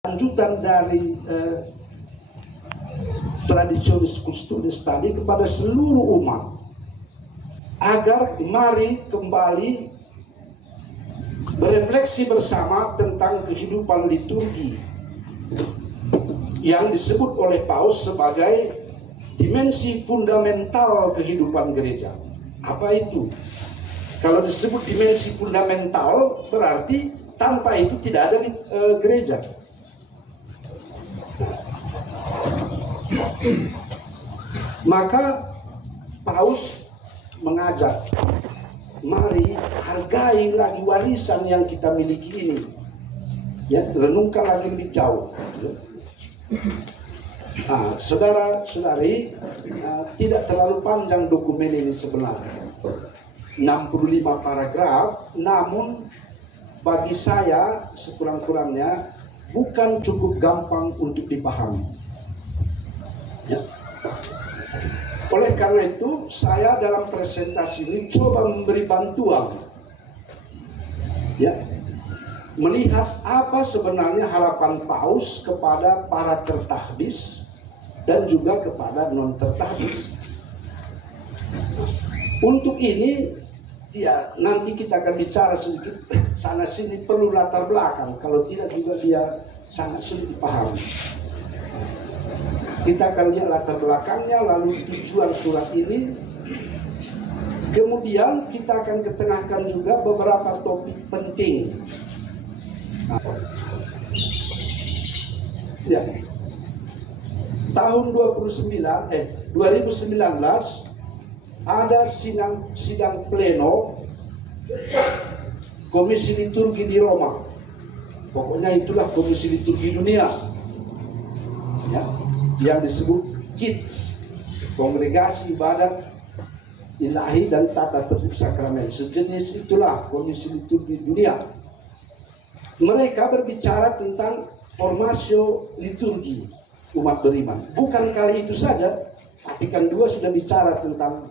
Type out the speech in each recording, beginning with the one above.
lanjutan dari tradisionis kustodes tadi kepada seluruh umat, agar mari kembali berefleksi bersama tentang kehidupan liturgi yang disebut oleh Paus sebagai dimensi fundamental kehidupan gereja. Apa itu? Kalau disebut dimensi fundamental, berarti tanpa itu tidak ada gereja. Maka Paus mengajak, mari hargai lagi warisan yang kita miliki ini. Ya, renungkan lagi lebih jauh. Nah, saudara-saudari, tidak terlalu panjang dokumen ini sebenarnya. 65 paragraf, namun bagi saya sekurang-kurangnya bukan cukup gampang untuk dipahami. Ya. Oleh karena itu, saya dalam presentasi ini coba memberi bantuan, ya, melihat apa sebenarnya harapan Paus kepada para tertahdis dan juga kepada non tertahdis. Untuk ini, ya, nanti kita akan bicara sedikit sana sini, perlu latar belakang, kalau tidak juga dia sangat sulit dipahami. Kita akan lihat latar belakangnya, lalu tujuan surat ini. Kemudian kita akan ketengahkan juga beberapa topik penting. Ya. Tahun 2019 ada sidang pleno Komisi Liturgi di Roma. Pokoknya itulah Komisi Liturgi Dunia, ya, yang disebut KIDS, Kongregasi Ibadat Ilahi dan Tata Tertib Sakramen. Sejenis itulah Komisi Liturgi Dunia. Mereka berbicara tentang formasio liturgi umat beriman. Bukan kali itu saja, Vatikan II sudah bicara tentang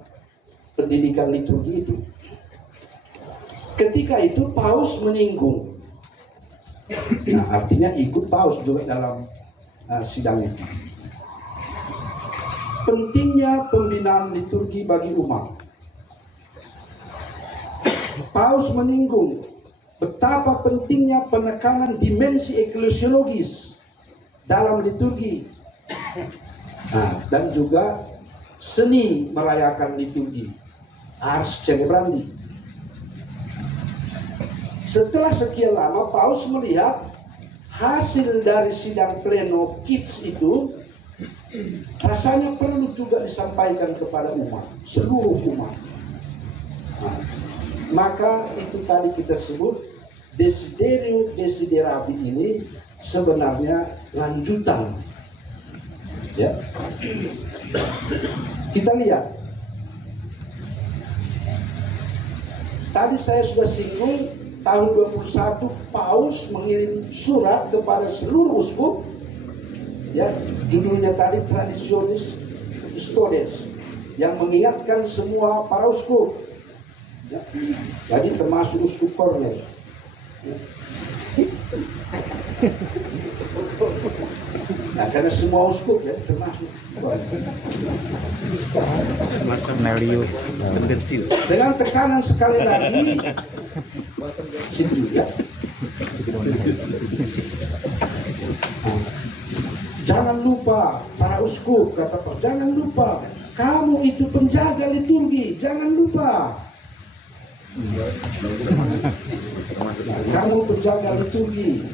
pendidikan liturgi itu. Ketika itu Paus menyinggung. Nah, artinya ikut Paus juga dalam sidang itu. Pentingnya pembinaan liturgi bagi umat. Paus menyinggung betapa pentingnya penekanan dimensi eklesiologis dalam liturgi, dan juga seni merayakan liturgi, ars celebrandi. Setelah sekian lama, Paus melihat hasil dari sidang pleno KIDS itu rasanya perlu juga disampaikan kepada umat, seluruh umat. Maka itu tadi kita sebut Desiderio Desiderandi ini sebenarnya lanjutan. Ya. Kita lihat. Tadi saya sudah singgung, tahun 21 Paus mengirim surat kepada seluruh uskup, ya, judulnya tadi Traditionis Custodes, yang mengingatkan semua para uskup, ya, jadi termasuk uskup Kornel, ya. Nah, karena semua uskup, ya, termasuk semacam Nelius Pendetius. Dengan tekanan sekali lagi situ, ya. Jangan lupa para uskup, kata Paus, jangan lupa kamu itu penjaga liturgi, jangan lupa. Kamu penjaga liturgi.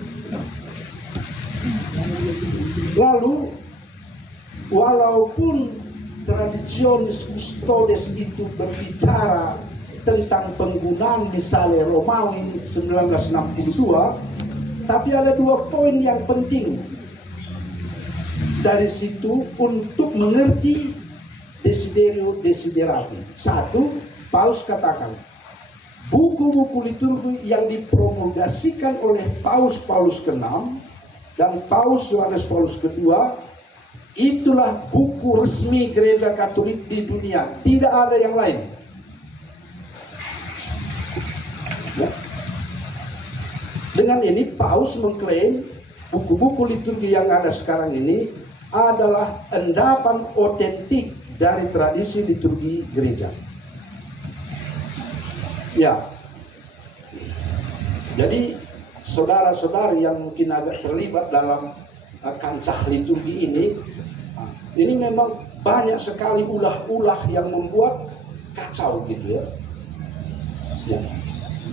Lalu walaupun Traditionis Custodes itu berbicara tentang penggunaan misalnya Romawi 1962, tapi ada dua poin yang penting dari situ untuk mengerti Desiderio Desiderandi. Satu, Paus katakan buku-buku liturgi yang dipromulgasikan oleh Paus ke-6 dan Paus Yohanes Paulus II, itulah buku resmi gereja Katolik di dunia, tidak ada yang lain. Ya. Dengan ini Paus mengklaim buku-buku liturgi yang ada sekarang ini adalah endapan otentik dari tradisi liturgi gereja. Ya, jadi saudara-saudari yang mungkin agak terlibat dalam kancah liturgi ini memang banyak sekali ulah-ulah yang membuat kacau gitu ya. Ya.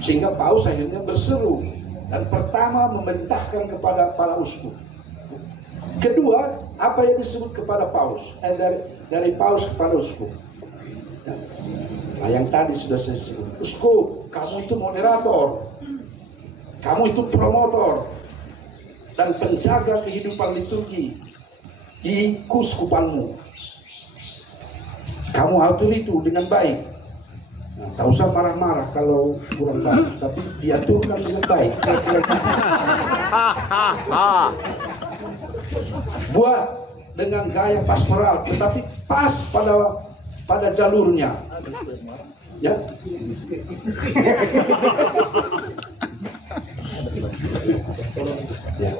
Sehingga Paus akhirnya berseru dan pertama memerintahkan kepada para uskup. Kedua, apa yang disebut kepada Paus? Dari Paus kepada uskup. Ya. Nah, yang tadi sudah saya sebut, uskup, kamu itu moderator, kamu itu promotor dan penjaga kehidupan liturgi di kuskupanmu. Kamu atur itu dengan baik. Nah, tak usah marah-marah kalau kurang bagus, tapi diaturkan dengan baik. Buat dengan gaya pastoral, tetapi pas pada jalurnya. Ya. Ya.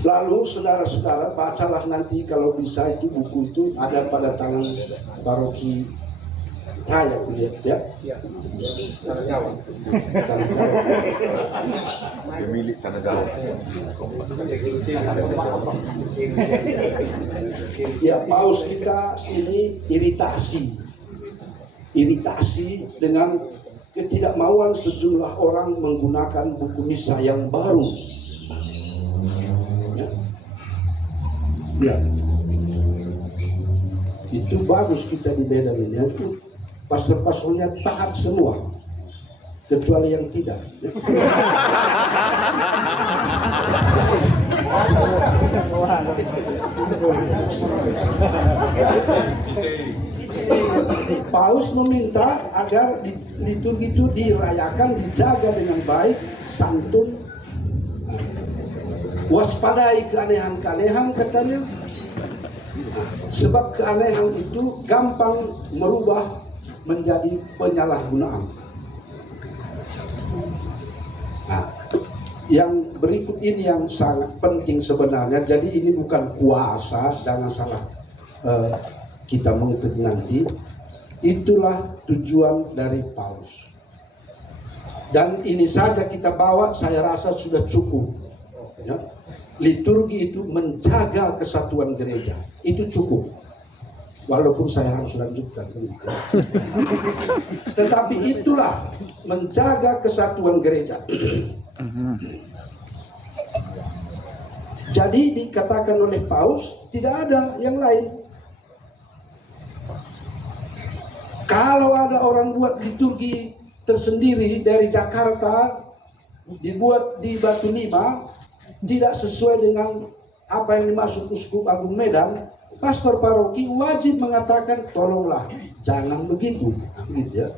Lalu saudara-saudara bacalah nanti kalau bisa itu buku itu ada pada tangan paroki raya ya. Tanah Jawa. Milik Tanah Jawa. Ya, Paus kita ini iritasi dengan ketidakmauan sejumlah orang menggunakan buku misa yang baru. Ya. Itu bagus kita di Medan ini. Itu pastor-pastornya taat semua, kecuali yang tidak. Paus meminta agar liturgi itu dirayakan, dijaga dengan baik, santun. Waspadai keanehan-keanehan katanya, sebab keanehan itu gampang merubah menjadi penyalahgunaan. Nah, yang berikut ini yang sangat penting sebenarnya. Jadi ini bukan kuasa, jangan salah kita mengerti nanti. Itulah tujuan dari Paus. Dan ini saja kita bawa, saya rasa sudah cukup. Ya. Liturgi itu menjaga kesatuan gereja, itu cukup. Walaupun saya harus lanjutkan, tetapi itulah menjaga kesatuan gereja. Jadi dikatakan oleh Paus tidak ada yang lain. Kalau ada orang buat liturgi tersendiri dari Jakarta dibuat di Batu Lima, tidak sesuai dengan apa yang dimaksud Uskup Agung Medan, pastor paroki wajib mengatakan tolonglah jangan begitu, gitu ya.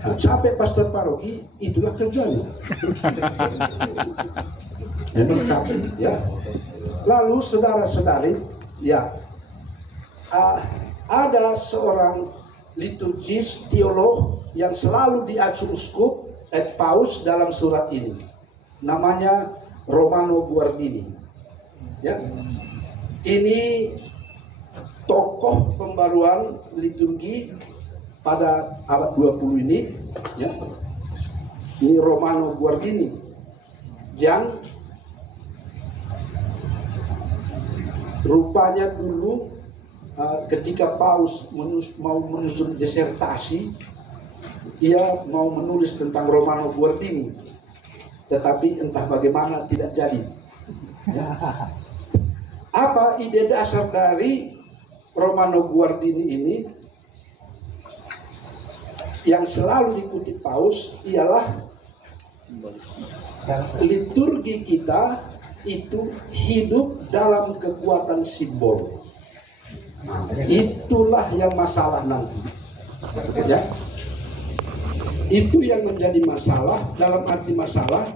Nah, capek pastor paroki, itulah kerjanya. Memang capek, ya. Lalu saudara-saudari, ya, ada seorang liturgis teolog yang selalu diacu uskup Paus dalam surat ini. Namanya Romano Guardini. Ya. Ini tokoh pembaruan liturgi pada abad 20 ini, ya. Ini Romano Guardini yang rupanya dulu ketika Paus mau menyusun disertasi, ia mau menulis tentang Romano Guardini, tetapi entah bagaimana tidak jadi. Ya. Apa ide dasar dari Romano Guardini ini yang selalu diikuti Paus ialah liturgi kita itu hidup dalam kekuatan simbol. Nah, itulah yang masalah nanti. Ya. Itu yang menjadi masalah, dalam arti masalah,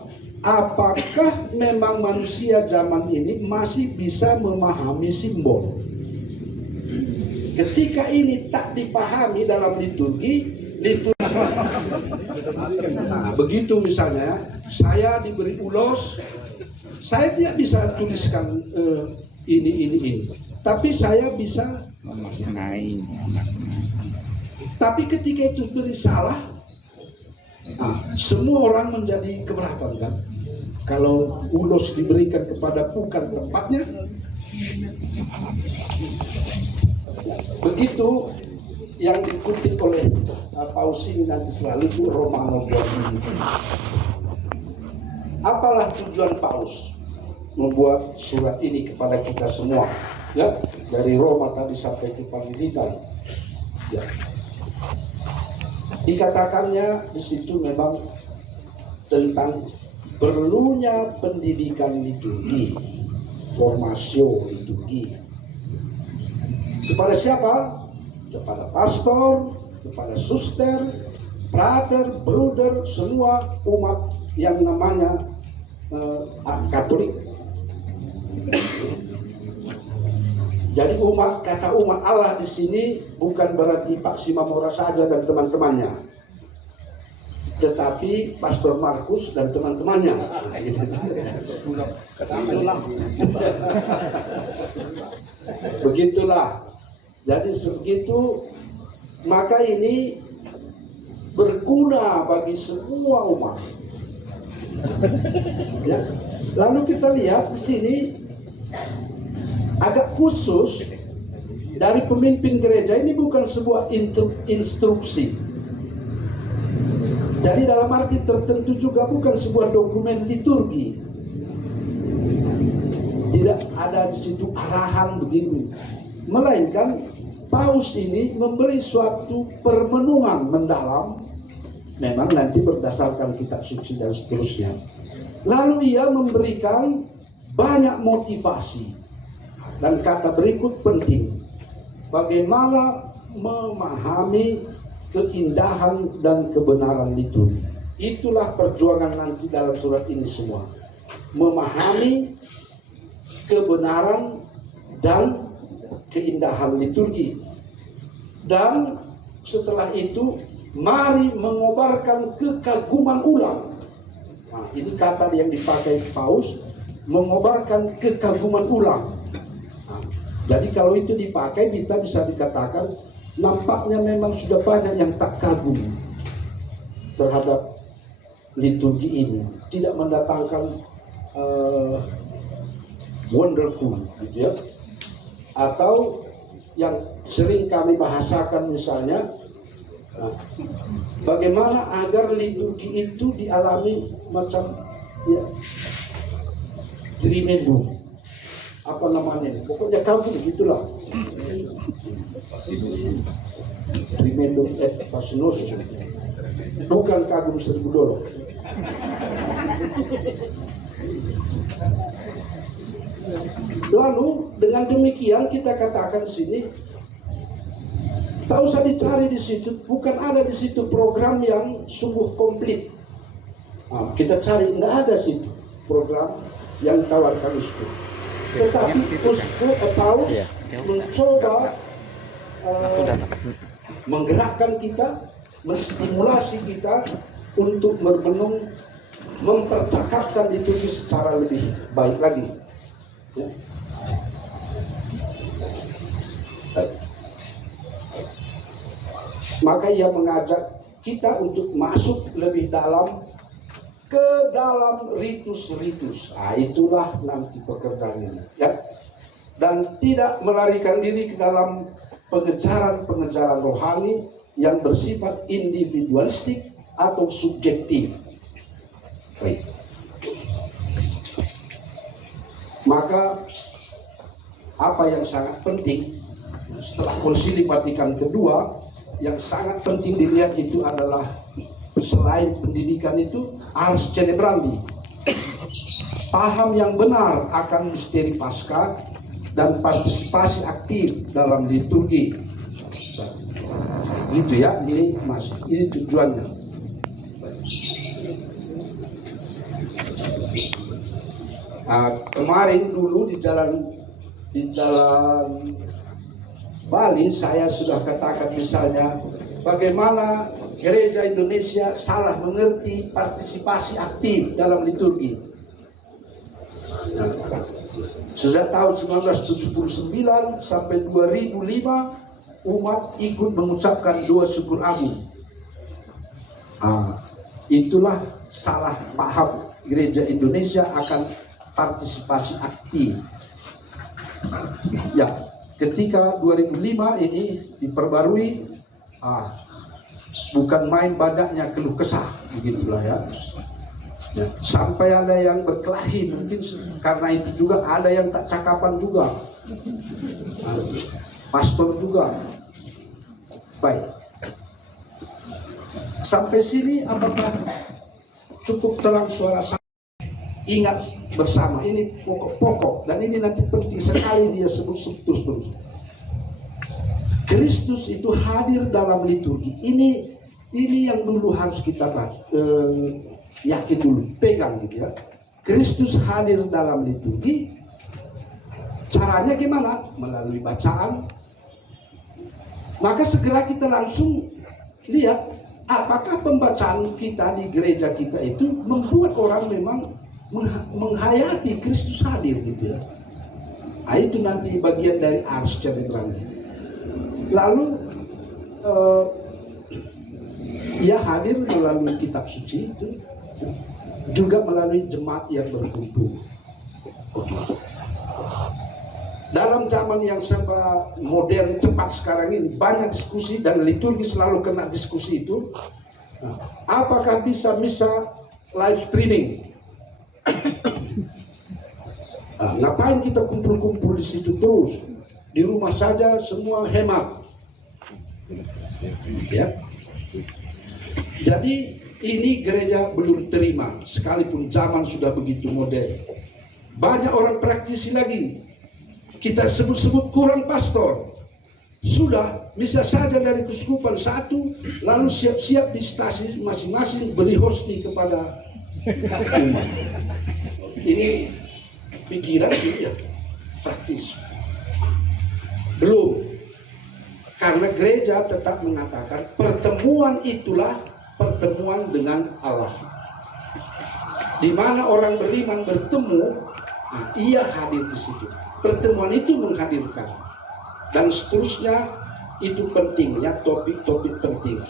apakah memang manusia zaman ini masih bisa memahami simbol? Ketika ini tak dipahami dalam liturgi, nah, begitu misalnya saya diberi ulos Saya tidak bisa tuliskan ini. Tapi saya bisa memaknai. Tapi ketika itu beri salah, semua orang menjadi keberatan kan. Kalau ulos diberikan kepada bukan tempatnya, begitu yang dikutip oleh Paus ini nanti selalu itu Romano 12. Apalah tujuan Paus membuat surat ini kepada kita semua, ya, dari Roma tadi sampai ke Pangilitan, ya. Dikatakannya di situ memang tentang perlunya pendidikan liturgi, formasio liturgi. Kepada siapa? Kepada pastor, kepada suster, prater, bruder, semua umat yang namanya Katolik. Jadi kata umat Allah di sini bukan berarti Pak Simamora saja dan teman-temannya, tetapi Pastor Markus dan teman-temannya. Begitulah. Jadi sebegitu, maka ini berguna bagi semua umat. Ya. Lalu kita lihat di sini agak khusus dari pemimpin gereja, ini bukan sebuah instruksi. Jadi dalam arti tertentu juga bukan sebuah dokumen liturgi. Tidak ada di situ arahan begini. Melainkan Paus ini memberi suatu permenungan mendalam, memang nanti berdasarkan kitab suci dan seterusnya. Lalu ia memberikan banyak motivasi. Dan kata berikut penting, bagaimana memahami keindahan dan kebenaran liturgi. Itulah perjuangan nanti dalam surat ini semua. Memahami kebenaran dan keindahan liturgi. Dan setelah itu, mari mengobarkan kekaguman ulang. Nah, ini kata yang dipakai Paus, mengobarkan kekaguman ulang. Jadi kalau itu dipakai, kita bisa dikatakan nampaknya memang sudah banyak yang tak kagum terhadap liturgi ini, tidak mendatangkan wonderful, gitu ya. Atau yang sering kami bahasakan misalnya, bagaimana agar liturgi itu dialami macam ya tremendum, apa namanya, pokoknya kagum gitulah. Tremendum et fascinosum, bukan kagum seribu dolar. Lalu dengan demikian kita katakan di sini, tak usah dicari di situ, bukan ada di situ program yang sungguh komplit. Nah, kita cari, tidak ada situ program yang ditawarkan uskup. Tetapi Paus mencoba menggerakkan kita, menstimulasi kita untuk merenung, mempercakapkan liturgi secara lebih baik lagi. Ya. Maka ia mengajak kita untuk masuk lebih dalam ke dalam ritus-ritus. Itulah nanti pekerjaannya, ya. Dan tidak melarikan diri ke dalam pengejaran-pengejaran rohani yang bersifat individualistik atau subjektif. Baik. Maka apa yang sangat penting setelah Konsili Vatikan kedua, yang sangat penting dilihat itu adalah selain pendidikan itu harus celebrandi, paham yang benar akan misteri Paskah dan partisipasi aktif dalam liturgi. Gitu ya, ini tujuannya. Kemarin dulu di jalan Bali saya sudah katakan misalnya bagaimana gereja Indonesia salah mengerti partisipasi aktif dalam liturgi. Sejak tahun 1979 sampai 2005 umat ikut mengucapkan doa syukur agung. Itulah salah paham gereja Indonesia akan partisipasi aktif. Ya, ketika 2005 ini diperbarui, bukan main badaknya keluh kesah, begitulah ya. Ya, sampai ada yang berkelahi, mungkin karena itu juga ada yang tak cakapan juga, pastor juga. Baik, sampai sini apakah cukup terang suara saya? Ingat bersama, ini pokok-pokok dan ini nanti penting sekali dia sebut terus. Kristus itu hadir dalam liturgi. Ini yang dulu harus kita yakin dulu, pegang gitu ya. Kristus hadir dalam liturgi. Caranya gimana? Melalui bacaan. Maka segera kita langsung lihat apakah pembacaan kita di gereja kita itu membuat orang memang menghayati Kristus hadir gitu ya. Itu nanti bagian dari ars cerebralnya. Lalu ia hadir melalui kitab suci itu, juga melalui jemaat yang berkumpul. Dalam zaman yang serba modern cepat sekarang ini, banyak diskusi dan liturgi selalu kena diskusi itu. Apakah bisa misa live streaming? Ngapain kita kumpul-kumpul di situ terus? Di rumah saja semua hemat. Ya. Jadi ini gereja belum terima, sekalipun zaman sudah begitu modern. Banyak orang praktisi lagi, kita sebut-sebut kurang pastor. Sudah, bisa saja dari keuskupan satu, lalu siap-siap di stasi masing-masing beri hosti kepada umat. Ini pikiran ya, praktis. Belum, karena gereja tetap mengatakan pertemuan itulah pertemuan dengan Allah. Di mana orang beriman bertemu, ia hadir di situ. Pertemuan itu menghadirkan, dan seterusnya itu penting ya, topik-topik penting.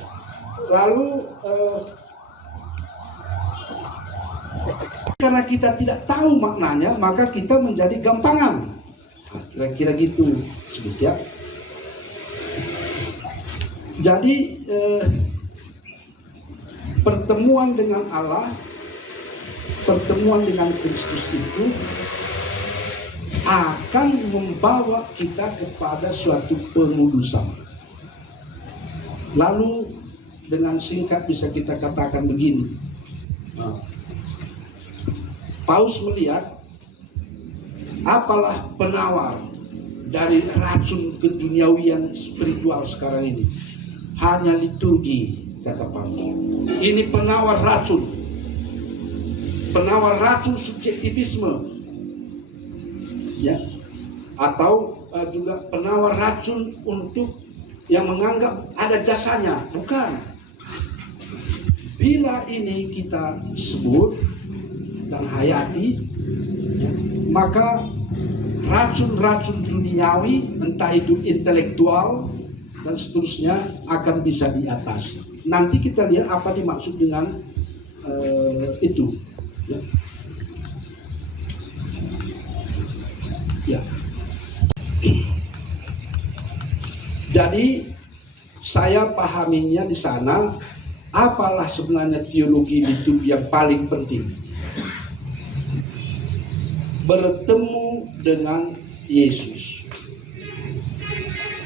Lalu karena kita tidak tahu maknanya, maka kita menjadi gampangan. Kira-kira gitu sedikit ya. Jadi pertemuan dengan Allah, pertemuan dengan Kristus itu akan membawa kita kepada suatu pengudusan. Lalu dengan singkat bisa kita katakan begini, Paus melihat apalah penawar dari racun keduniawian spiritual sekarang ini? Hanya liturgi, kata Paus. Ini penawar racun subjektivisme, ya, atau juga penawar racun untuk yang menganggap ada jasanya. Bukan. Bila ini kita sebut dan hayati, ya, maka racun-racun duniawi, entah itu intelektual dan seterusnya, akan bisa diatasi. Nanti kita lihat apa dimaksud dengan itu. Ya. Ya. Jadi saya pahaminya di sana, apalah sebenarnya teologi itu yang paling penting? Bertemu dengan Yesus,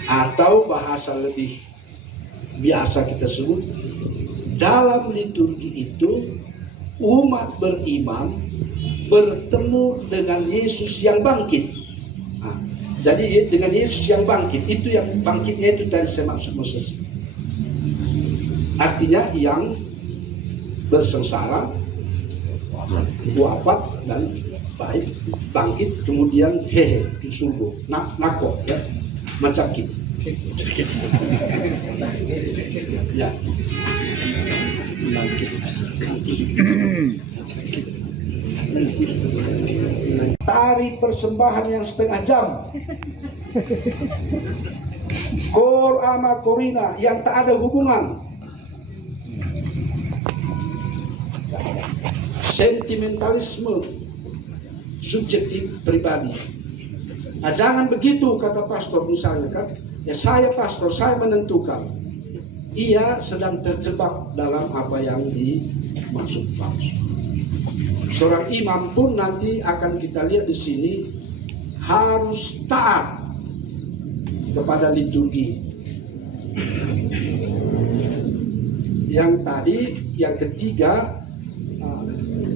atau bahasa lebih biasa kita sebut, dalam liturgi itu umat beriman bertemu dengan Yesus yang bangkit. Jadi dengan Yesus yang bangkit, itu yang bangkitnya itu tadi saya maksud Moses. Artinya yang bersengsara, wafat dan baik, bangkit, kemudian di surga, nakok ya, mencakit. Ya. Tari persembahan yang setengah jam. Kor ama korina yang tak ada hubungan. Sentimentalisme subjektif pribadi. Nah, jangan begitu kata pastor misalnya kan. Ya saya pastor, saya menentukan. Ia sedang terjebak dalam apa yang dimaksud Paus. Seorang imam pun nanti akan kita lihat di sini harus taat kepada liturgi. Yang tadi, yang ketiga,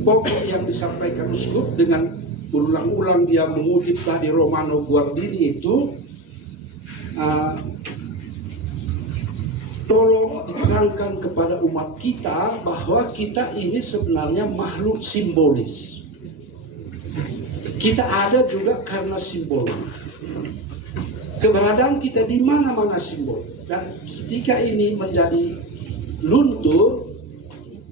pokok yang disampaikan uskup dengan berulang-ulang dia mengutip tadi Romano Guardini itu, tolong diterangkan kepada umat kita bahwa kita ini sebenarnya makhluk simbolis. Kita ada juga karena simbol. Keberadaan kita di mana-mana simbol. Dan ketika ini menjadi luntur,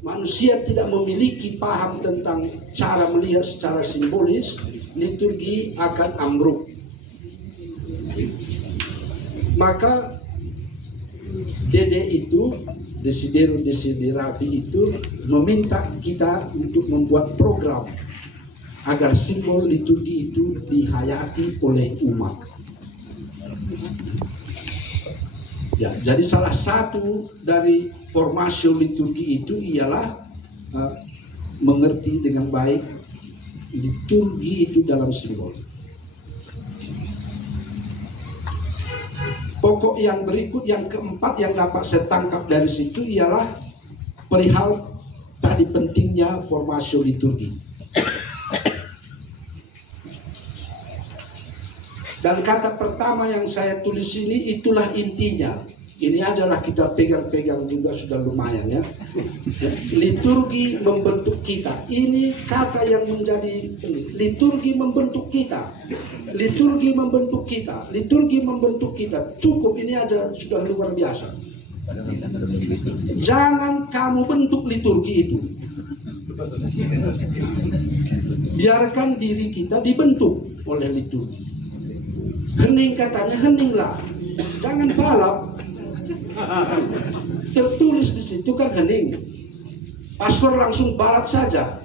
manusia tidak memiliki paham tentang cara melihat secara simbolis, liturgi akan ambruk. Maka Dede itu, Desiderio Desideravi itu meminta kita untuk membuat program agar simbol liturgi itu dihayati oleh umat. Ya, jadi salah satu dari formasi liturgi itu ialah mengerti dengan baik liturgi itu dalam simbol. Pokok yang berikut, yang keempat yang dapat saya tangkap dari situ ialah perihal tadi pentingnya formasi liturgi. Dan kata pertama yang saya tulis ini, itulah intinya. Ini adalah kita pegang-pegang juga sudah lumayan ya. Liturgi membentuk kita. Ini kata yang menjadi liturgi membentuk kita. Liturgi membentuk kita. Liturgi membentuk kita. Cukup ini aja sudah luar biasa. Jangan kamu bentuk liturgi itu. Biarkan diri kita dibentuk oleh liturgi. Hening katanya, heninglah. Jangan balap. Tertulis di situ kan hening. Pastor langsung balap saja.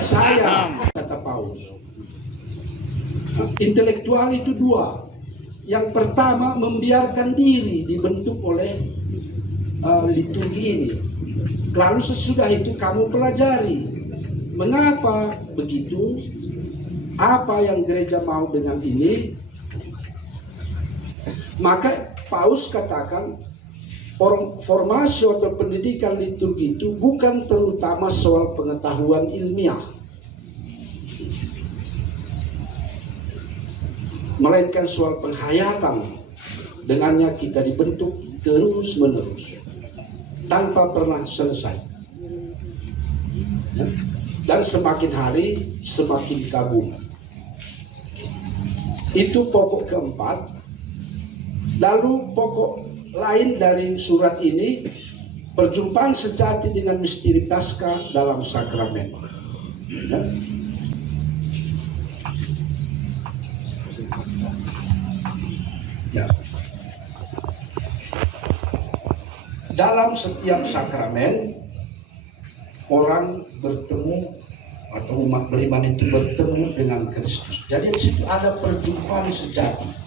Saya, kata Paus. Intelektual itu dua. Yang pertama membiarkan diri dibentuk oleh liturgi ini. Lalu sesudah itu kamu pelajari. Mengapa begitu? Apa yang gereja mau dengan ini? Maka Paus katakan formasi atau pendidikan liturgi itu bukan terutama soal pengetahuan ilmiah, melainkan soal penghayatan. Dengannya kita dibentuk terus menerus tanpa pernah selesai. Dan semakin hari semakin kabur. Itu pokok keempat. Lalu pokok lain dari surat ini, perjumpaan sejati dengan misteri Paskah dalam sakramen. Ya. Ya. Dalam setiap sakramen, orang bertemu atau umat beriman itu bertemu dengan Kristus. Jadi di situ ada perjumpaan sejati.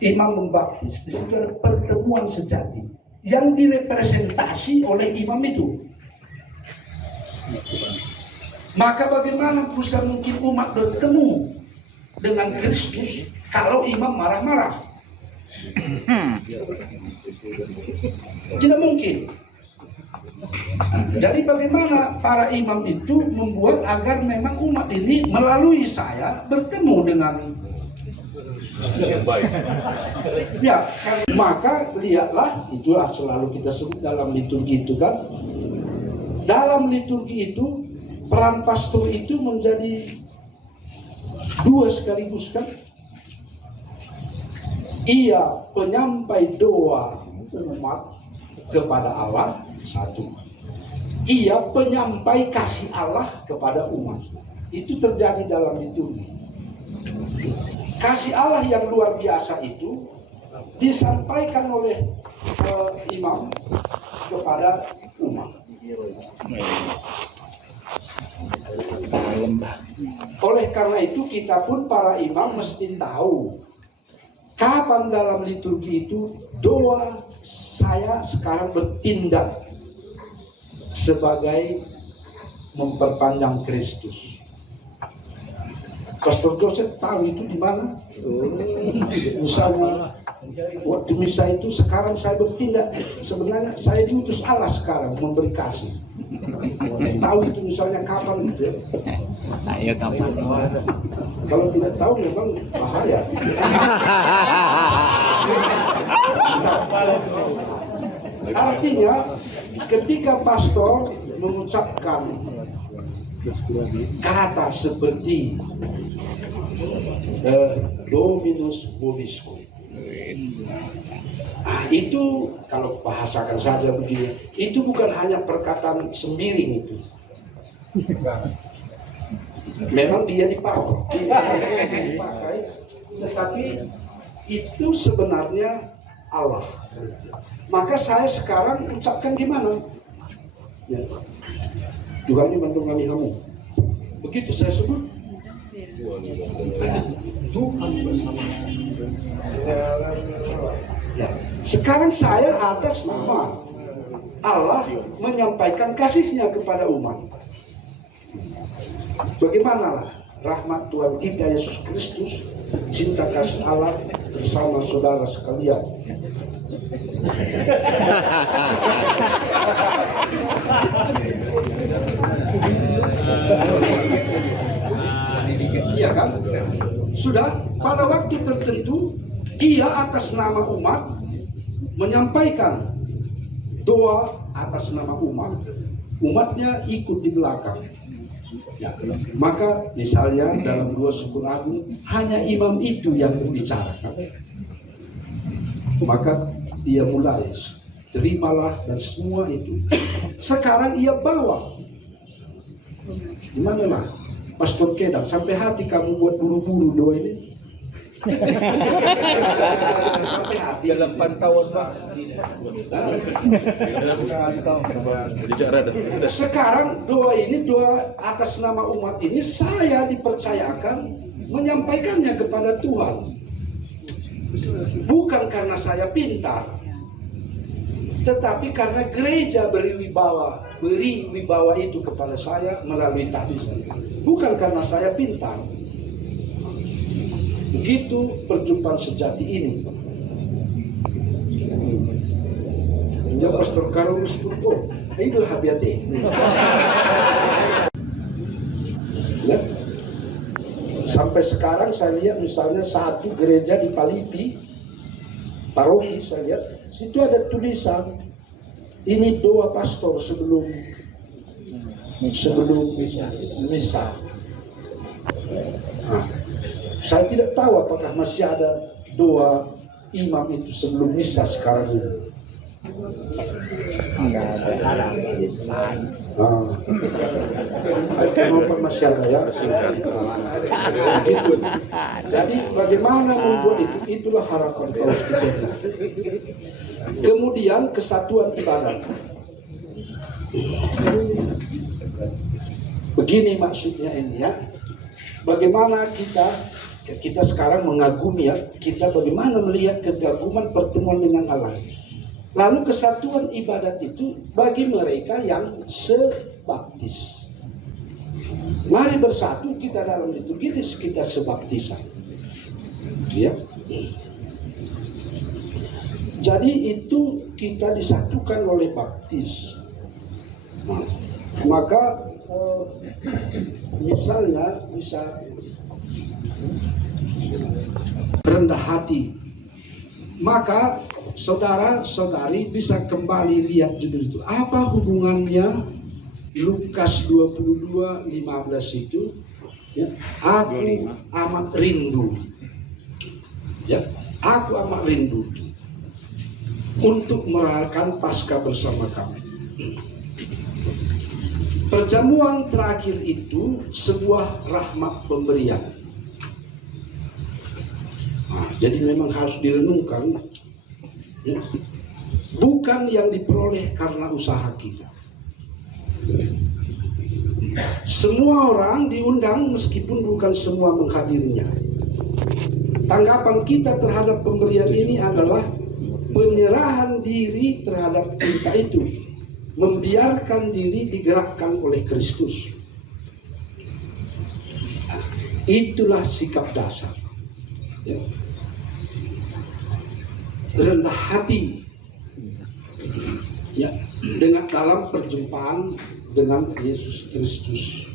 Imam membaptis, di situ ada pertemuan sejati yang direpresentasi oleh imam itu. Maka bagaimana bisa mungkin umat bertemu dengan Kristus kalau imam marah-marah? Tidak mungkin. Jadi bagaimana para imam itu membuat agar memang umat ini melalui saya bertemu dengan ya, maka lihatlah, itulah selalu kita sebut dalam liturgi itu kan. Dalam liturgi itu peran pastor itu menjadi dua sekaligus kan. Ia penyampai doa umat kepada Allah satu. Ia penyampai kasih Allah kepada umat. Itu terjadi dalam liturgi. Kasih Allah yang luar biasa itu disampaikan oleh imam kepada umat. Oleh karena itu kita pun para imam mesti tahu kapan dalam liturgi itu doa saya sekarang bertindak sebagai memperpanjang Kristus. Pastor Joseph tahu itu di mana? Misalnya waktu misa itu sekarang saya bertindak, sebenarnya saya diutus Allah sekarang memberi kasih. Tahu itu misalnya kapan gitu ya? Ayo kapan? Kalau tidak tahu memang bahaya. Artinya ketika pastor mengucapkan kata seperti Dominus vobiscum, itu kalau bahasakan saja begini, itu bukan hanya perkataan sembiring itu. Memang dia dipakai, tetapi itu sebenarnya Allah. Maka saya sekarang ucapkan gimana? Ya. Tuhan ini bantu kami kamu. Begitu saya sebut. Tuhan bersama. Ya. Sekarang saya atas nama Allah menyampaikan kasih-Nya kepada umat. Bagaimanalah rahmat Tuhan kita Yesus Kristus, cinta kasih Allah bersama saudara sekalian. Iya kan? Sudah pada waktu tertentu ia atas nama umat menyampaikan doa atas nama umat. Umatnya ikut di belakang. Ya, maka misalnya dalam 2 Syukur Agung hanya imam itu yang membicarakan. Maka dia mulai terimalah dan semua itu. Sekarang ia bawa. Gimana lah, Pastor Kedang, sampai hati kamu buat buru-buru doa ini. Sampai hati. Dalam pantauan Pak. Sekarang doa ini, doa atas nama umat ini saya dipercayakan menyampaikannya kepada Tuhan. Bukan karena saya pintar, tetapi karena gereja beri wibawa itu kepada saya melalui tahbisan. Bukan karena saya pintar. Begitu perjumpaan sejati ini. Ya Pastor Karolus Purpo, itu habiati. Ya. Sampai sekarang saya lihat misalnya satu gereja di Palipi, paroki saya lihat, situ ada tulisan ini doa pastor sebelum misa. Nah, saya tidak tahu apakah masih ada doa imam itu sebelum misa sekarang ini. Enggak ada. Kenapa masih ada ya? Begitu. Jadi bagaimana membuat itu? Itulah harapan Paus kita. Kemudian kesatuan ibadat. Begini maksudnya ini ya. Bagaimana kita sekarang mengagumi ya, kita bagaimana melihat kegaguman pertemuan dengan Allah. Lalu kesatuan ibadat itu bagi mereka yang sebaptis. Mari bersatu kita dalam liturgi kita sebaptisan. Ya. Jadi itu kita disatukan oleh baptis. Nah, maka misalnya bisa rendah hati, maka saudara-saudari bisa kembali lihat judul itu. Apa hubungannya Lukas 22:15 itu? Ya, aku amat rindu. Ya, aku amat rindu. untuk merayakan Paskah bersama kami. Perjamuan terakhir itu sebuah rahmat pemberian. Nah, jadi memang harus direnungkan, ya. Bukan yang diperoleh karena usaha kita. Semua orang diundang meskipun bukan semua menghadirinya. Tanggapan kita terhadap pemberian ini adalah penyerahan diri terhadap kita itu, membiarkan diri digerakkan oleh Kristus. Itulah sikap dasar, ya. Rendah hati, ya, dengan dalam perjumpaan dengan Yesus Kristus.